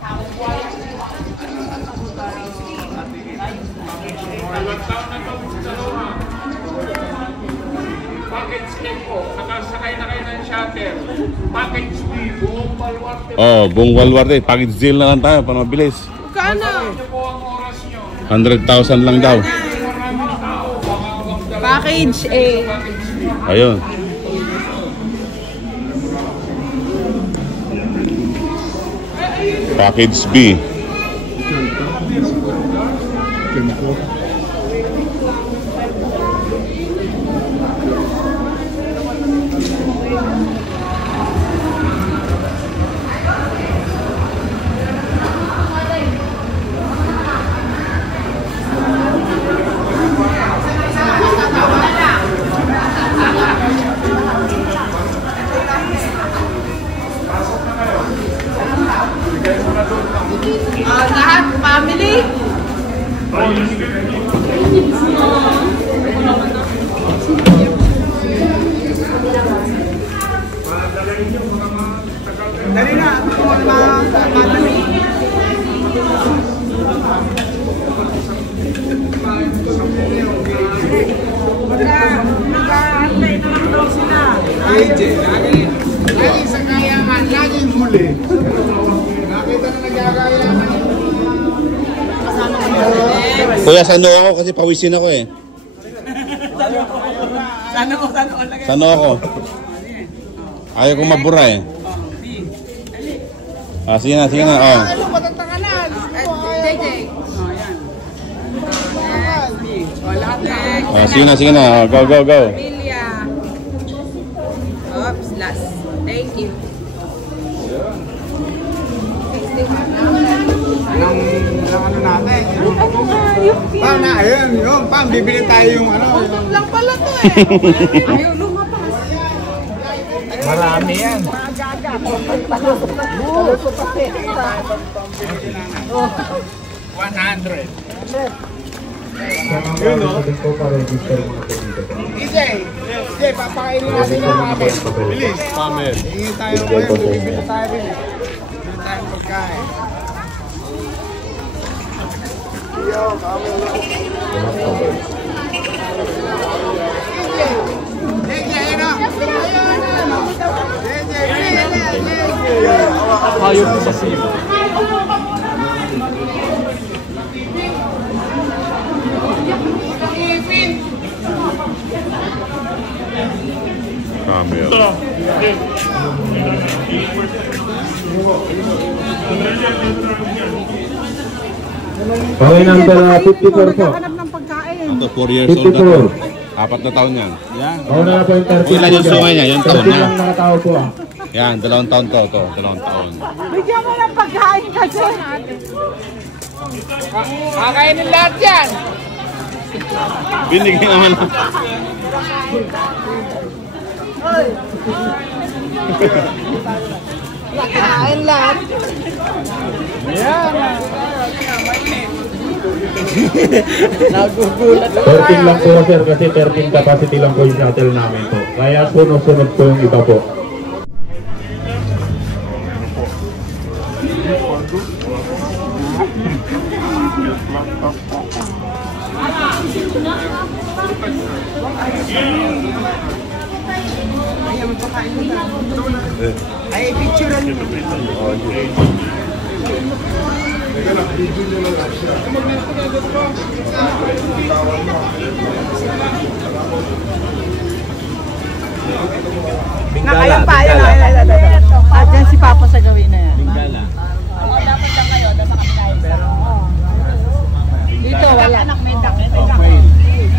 Package A po, nakasakay na kayo ng shuttle. Package B, buong Baluarte. Oh, buong Baluarte. Package deal na lang tayo para mabilis. Kano? Ito po ang oras nyo. 100,000 lang daw. Package A. Ayun. Package B. Lahat, family. Dali na, family. Nag-aantay na lang daw sila. Laging sa kayangan, laging huli. Nakita na nagkakayangan. Kuya, sano ako kasi pawisin ako eh. Sano ako? Ayaw kong mabura eh. Ah, sige na, sige na. Oh. JJ. Ah, sige na. Oh, go, go, go. Lilia. Oops, last. Thank you. Anong ano natin? Pam na, ayun, yung pam, bibili tayo yung ano. Usap lang pala to eh. Ayaw lumabas. Marami yan. 100. Yun no? DJ, papakainin natin yung pamer. Bilis. Pamer. Hingin tayo ngayon, bibili tayo rin. Bibili tayo magkain. Yo, pamer. DJ, ayun o. Ayaw mo sa siyo. Camel. Okay, number 54 po. Ito, 4 years old na to. 4 na taon yan. Yan. Ako na po yung 30. Ilan yung sungay niya? Yung taon 30 niya. lang nakatao po ah. Yan, 2 taon to. 2 taon. Bigyan mo ng pagkain kasi. Kakainin lahat yan. Binigyan naman lang. Pagkain lahat. Yan. Nagugulat. 13 lang po sir kasi 13 capacity lang po yung shuttle namin po. Kaya sunod-sunod po yung iba po. Ay, picturean mo. Bingala. Diyan si Papa sa gawin na yan. Bingala. Dapat lang kayo, nasa kami tayo. Dito, wala.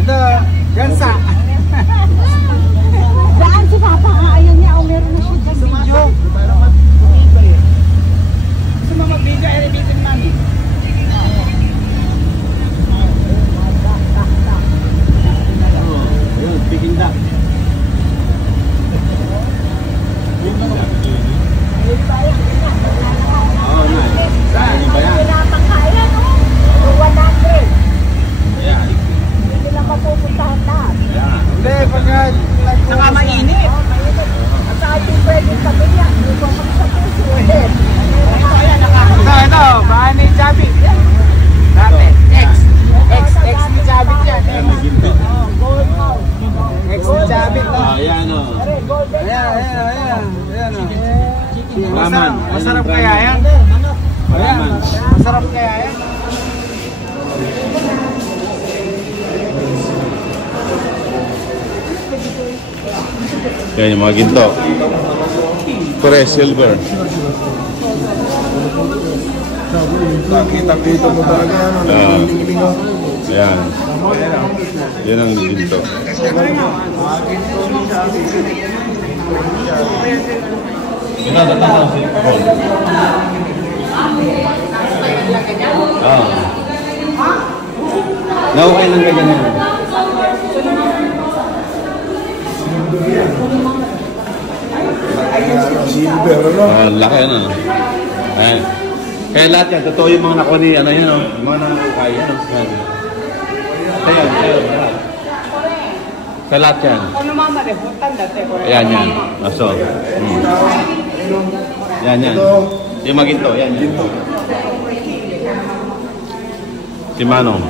Ito, gansa. Saan si Papa? Ayaw niya, o meron na siya dyan video. Gusto mo magbigay, i-rebitin namin. Peking duck. ano. Masarap kaya yan? Ayan. Masarap kaya yan? Yan yung mga ginto. Pure silver. Nakita mo talaga yan. Yan. Yan ang ginto. Naukay lang ka ganyan. Silver, no? Laki ano. Ayan. Kaya lahat yan, totoo yung mga nakuha ni, ano yun, yung mga nakukay yan. Sayo, lahat. Sa lahat yan. Ayan, yan. Aso. Yan. Yung mga ginto, yan. Si Manong.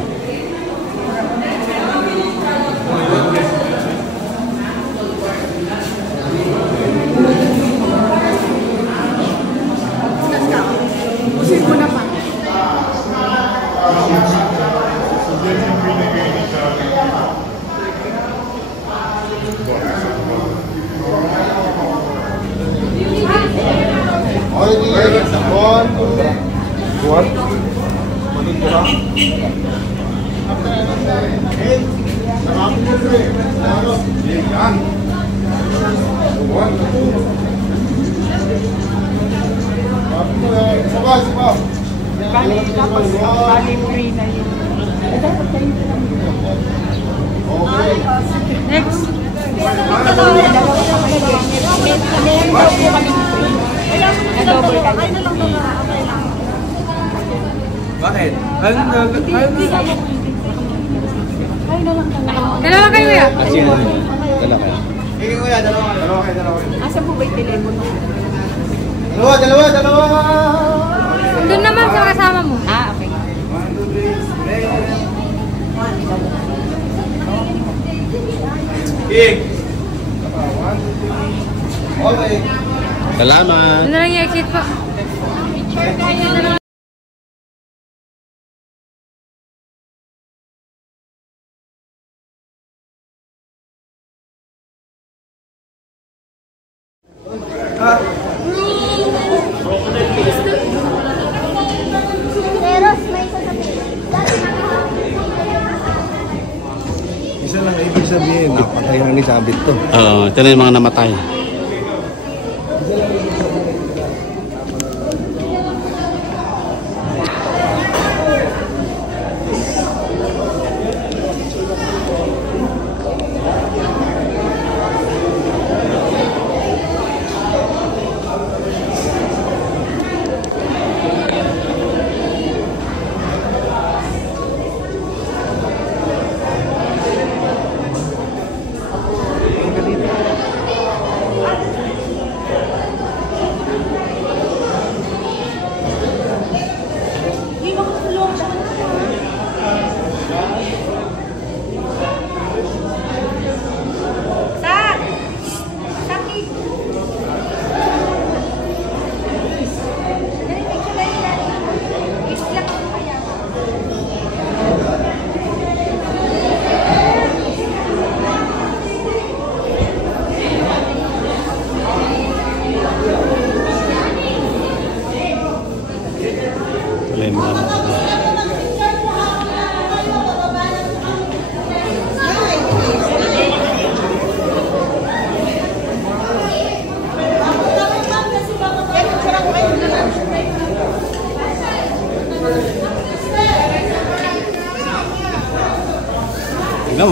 Next. Bakit? Dalawa kayo ya? Dalawa. Sige kuya, dalawa kayo. Asa po ba yung telepono? Dalawa. Doon naman sa kasama mo. Ah, okay. Okay. Salamat. Doon na lang yung exit po. Isa lang ibig sabihin, napatay na ni Sabit to. Ito na yung mga namatay.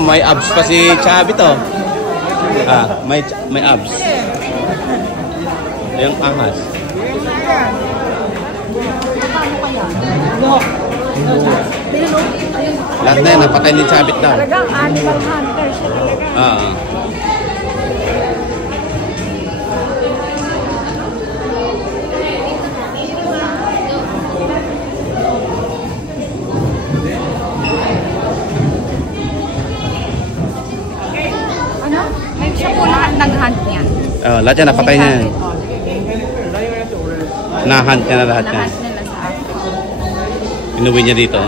May abs pa si Chabi to. May abs. Yung angas. Lahat na yan, napatay ni Chabit daw. Talagang animal hunter siya talaga. Ano? May siya po nag-hunt niya. Lahat yan, napatay niya. Na-hunt niya na lahat yan. Lahat nila sa akin. Inuwi niya dito.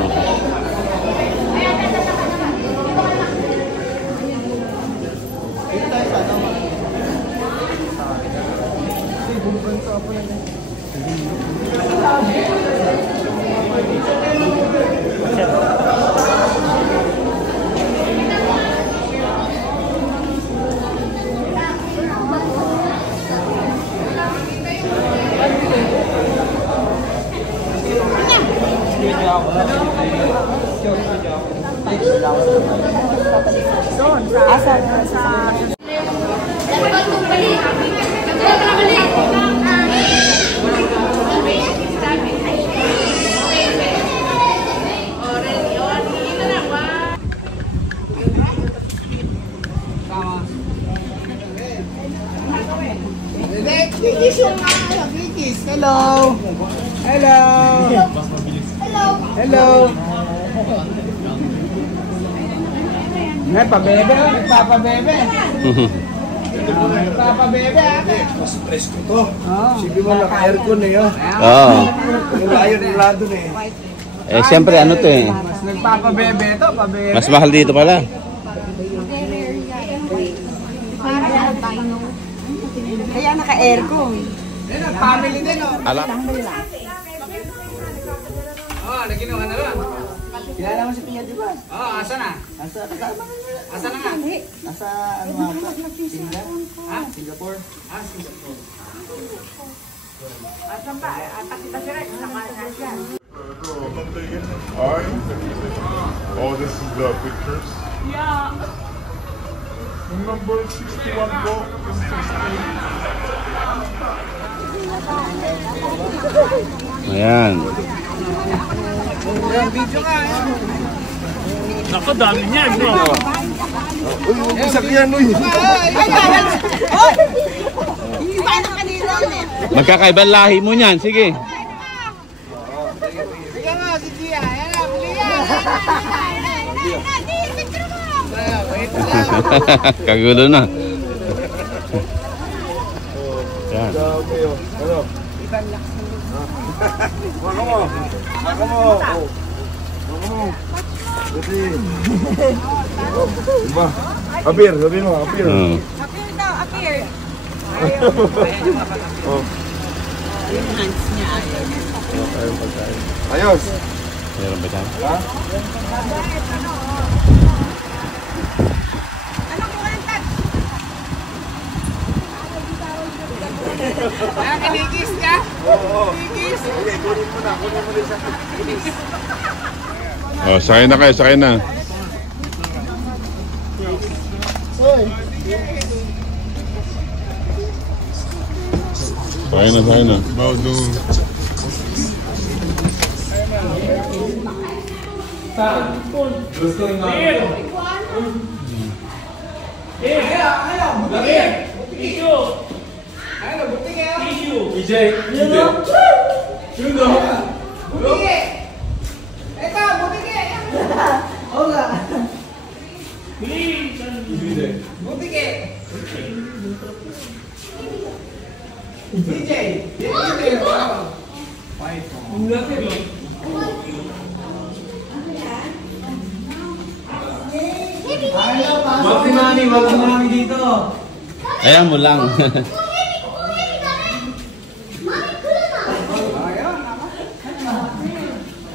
Hello. Hello. Hello. May pabebe, nagpapabebe. Nagpapabebe, ate. Mas presko to. Sige mo, naka-aircon eh. Oo. Ayun, wala dun eh. Eh, siyempre, ano to eh. Mas nagpapabebe to, pabebe. Mas mahal dito pala. Kaya naka-aircon. Family din, oh. Ala. Oh, naginawa na lang. Kilala mo si Pia, di ba? Oh, asa na? Asa na nga? Nasa, ano nga pa? Singapore? Ha? Singapore? Ah, Singapore. Asan ba? Atak kita si Rex, nakain siya. Oh, this is the pictures? Yeah. Number 61 book. Ayan. Video nga, Naku, dami niya, bro. Uy, umisak yan, uy. Magkakaibang lahi mo niyan. Sige. Sige nga, si Gia. Ayan na, bili yan. Kagulo na. Yan. Ano? Maka mo. Maka mo. Maka mo. Kasi. Diba? Apir, sabihin mo, apir. Oh. Appear daw, appear. Oh. Yung hands niya. Ayos. Meron ba dyan? Ha? Kinikis ka? Oo. Okay, kunin mo na. Kunin mo na siya. Oh, sakay na kayo, sakay na. Sakay na, sakay na. Wag si mami dito. Ayan mo lang.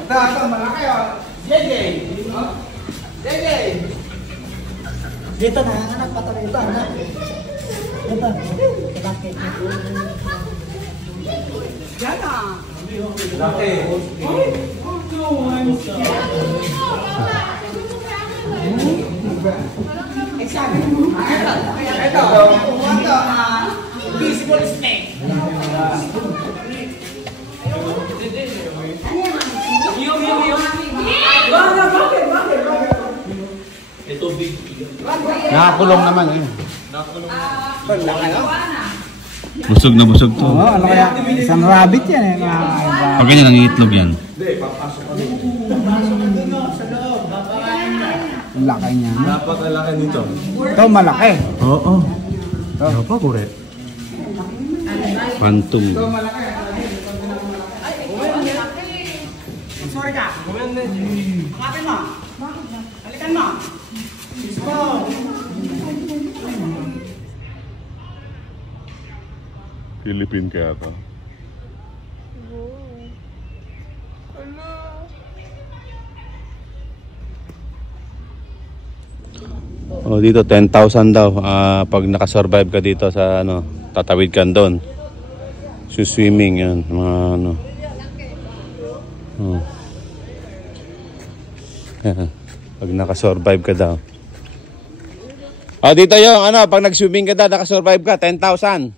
Ito, malaki, oh. JJ. JJ. Dito na, anak, patay ito, anak. Ito. Bakit? Diyan na. Laki. Ito, visible snake. Ito big. Nakakulong naman eh. Busog na busog to. Oh, ano kaya? Isang rabbit yan eh. Pag ganyan ang itlog yan. Laki niya. Napakalaki nito. Ito malaki. Oo. Phantom. Bakit mo? Halikan mo. Philippine kaya ito. Oh, dito 10,000 daw pag nakasurvive ka dito sa ano, tatawid ka doon. Swimming yan, mga ano. Oh. Yan. Pag nakasurvive ka daw. Oh, dito yung ano, pag nag-swimming ka daw, nakasurvive ka, 10,000.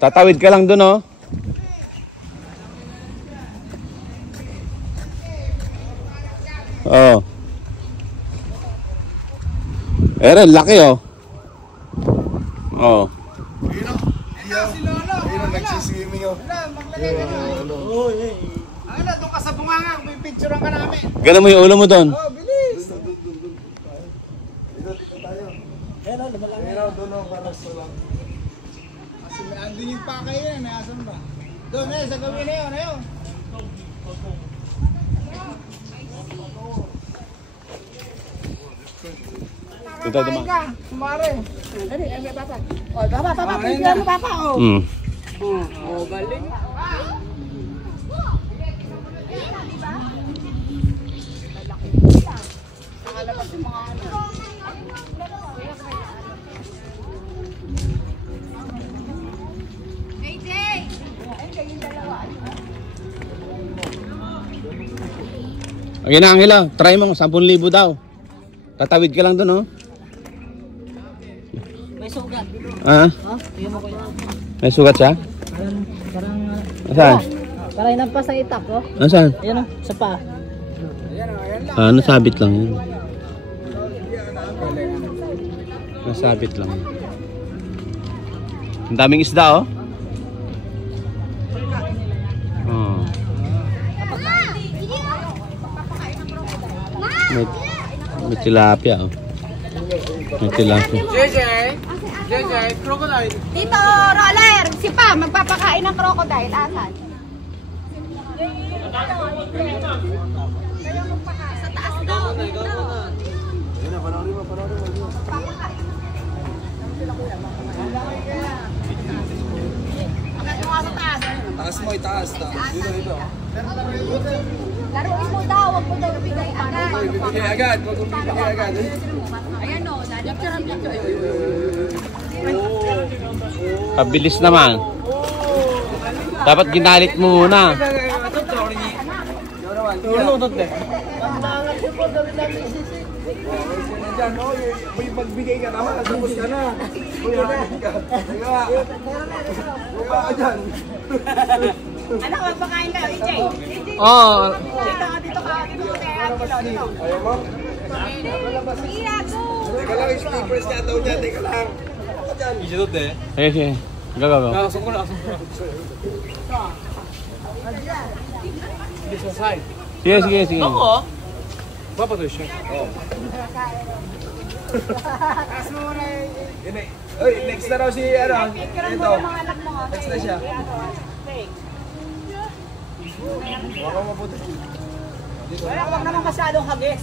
Tatawid ka lang doon, oh. Oh. Laki, oh. Oh. Ayun, nagsiswimming yun. Ano, doon ka sa bunganga, may picturean ka namin. Gano'n mo yung ulo mo doon. Oh, bilis. Ayun, doon ang parang sulang. Kasi andun yung pakay yun, asan ba? Doon, sa gawin na yun, ayun. Dito, dumaan. Kumare. Ano, papa. Oh, papa, picture mo, papa, oh. Oh, galing. Nakalabas yung mga ano. JJ! Ayun na, Angela. Try mo, 10,000 daw. Tatawid ka lang doon, oh. May sugat. Ah? May sugat siya? Saan? Parang nampas ang itak, oh. Nasaan? Ayan, oh, sa pa. Nasabit lang yun. Nasabit lang. Ang daming isda, oh. Oh. May tilapia, oh. May tilapia. JJ, crocodile. Dito, roller! Si Pa, magpapakain ng crocodile. Asan? Sa taas daw. Dito. Agad mo nga sa taas. Taas mo, itaas. Dito. Laruin mo daw, huwag mo daw ibigay agad. Bigay agad, wag mong bigay agad. Ayan o, picture ang picture. Kabilis naman. Dapat ginalit mo muna. Lulutot eh. May pagbigay ka naman, nasabos ka na. Buka ka dyan. Anak, magpakain kayo, EJ. Oo. Dito ka, dito. Ayaw mo? Iya, go! Teka lang, sleepers ka daw dyan. Teka lang. Isidot eh. Sige. Go. Nakasok ko na. This side. Sige. Papatoy siya. Taas mo muna Oy, next na raw si ano. Ito. Next na siya. Wala mabuti. Huwag naman masyadong hagis.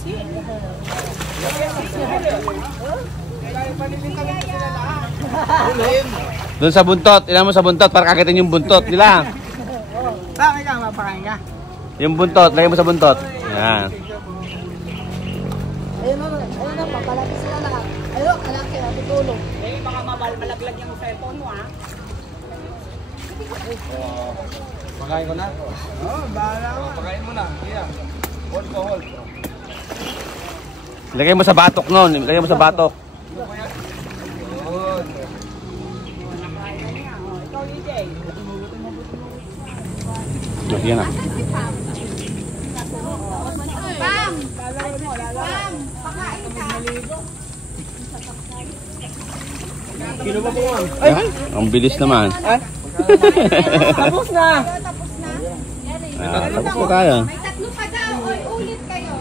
Doon sa buntot. Ilan mo sa buntot para kakitin yung buntot nila. Bakit ka mapakain ka? Yung buntot, lagay mo sa buntot. Yan. Ayun na, papalaki sila lahat. Ayun, kalaki na, tutulong. Eh, baka malaglag yung cellphone mo, ha? Pakain ko na? Oo, bahala ko. Pakain mo na. Yeah. Hold. Lagay mo sa batok noon. Lagay mo sa batok. Ikaw, EJ. Lagyan na. Bam! Bam! Pakain ka. Kino ba po? Ang bilis naman. Tapos na! Tapos na. Tapos na tayo. May tatlo pa daw. Oy, ulit kayo.